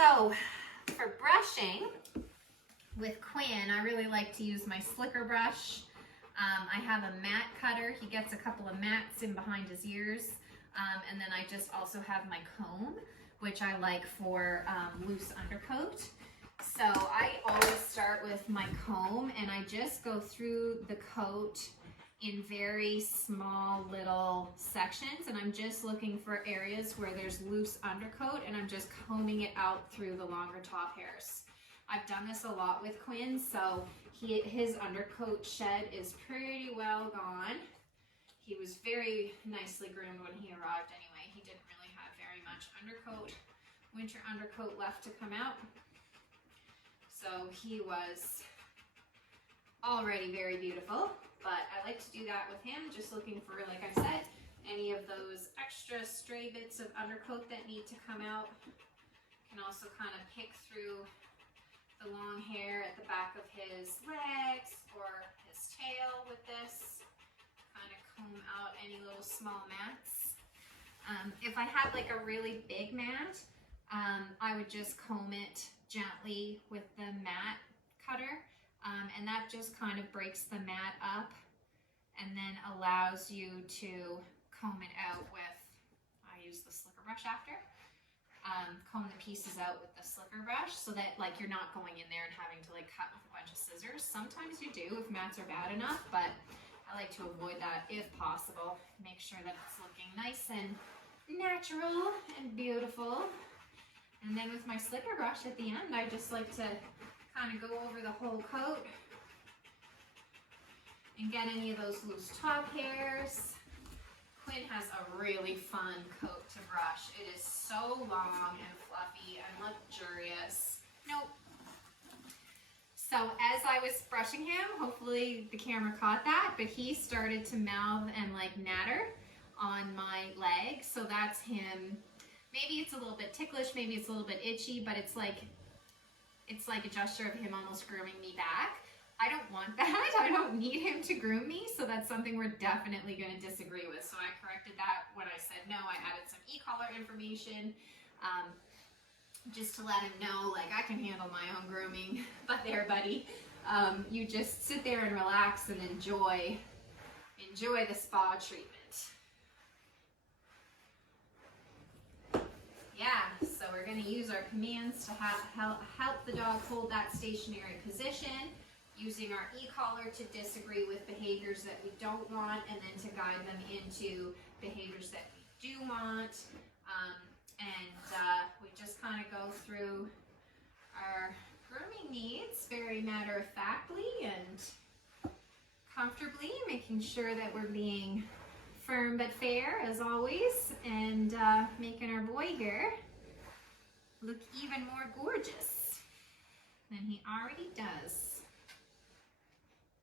So for brushing with Quinn, I really like to use my slicker brush. I have a mat cutter. He gets a couple of mats in behind his ears. And then I just also have my comb, which I like for loose undercoat. So I always start with my comb and I just go through the coat in very small little sections, and I'm just looking for areas where there's loose undercoat, and I'm just combing it out through the longer top hairs. I've done this a lot with Quinn, so his undercoat shed is pretty well gone. He was very nicely groomed when he arrived anyway. He didn't really have very much undercoat, winter undercoat left to come out. So he was already very beautiful, but I like to do that with him, just looking for, like I said, any of those extra stray bits of undercoat that need to come out. Can also kind of pick through the long hair at the back of his legs or his tail with this. Kind of comb out any little small mats. If I had like a really big mat, I would just comb it gently with the mat cutter. And that just kind of breaks the mat up and then allows you to comb it out with, I use the slicker brush after, comb the pieces out with the slicker brush so that like you're not going in there and having to like cut with a bunch of scissors. Sometimes you do if mats are bad enough, but I like to avoid that if possible. Make sure that it's looking nice and natural and beautiful. And then with my slicker brush at the end, I just like to kind of go over the whole coat and get any of those loose top hairs. Quinn has a really fun coat to brush. It is so long and fluffy and luxurious. Nope. So as I was brushing him, hopefully the camera caught that, but he started to mouth and like natter on my leg. So that's him. Maybe it's a little bit ticklish, maybe it's a little bit itchy, but it's like a gesture of him almost grooming me back. I don't want that. I don't need him to groom me, so that's something we're definitely going to disagree with. So I corrected that when I said no. I added some e-collar information just to let him know, like, I can handle my own grooming. But there, buddy, you just sit there and relax and enjoy the spa treatment. Yeah, so we're going to use our commands to help the dog hold that stationary position, using our e-collar to disagree with behaviors that we don't want, and then to guide them into behaviors that we do want. We just kind of go through our grooming needs very matter-of-factly and comfortably, making sure that we're being firm but fair as always, and making our boy here look even more gorgeous than he already does.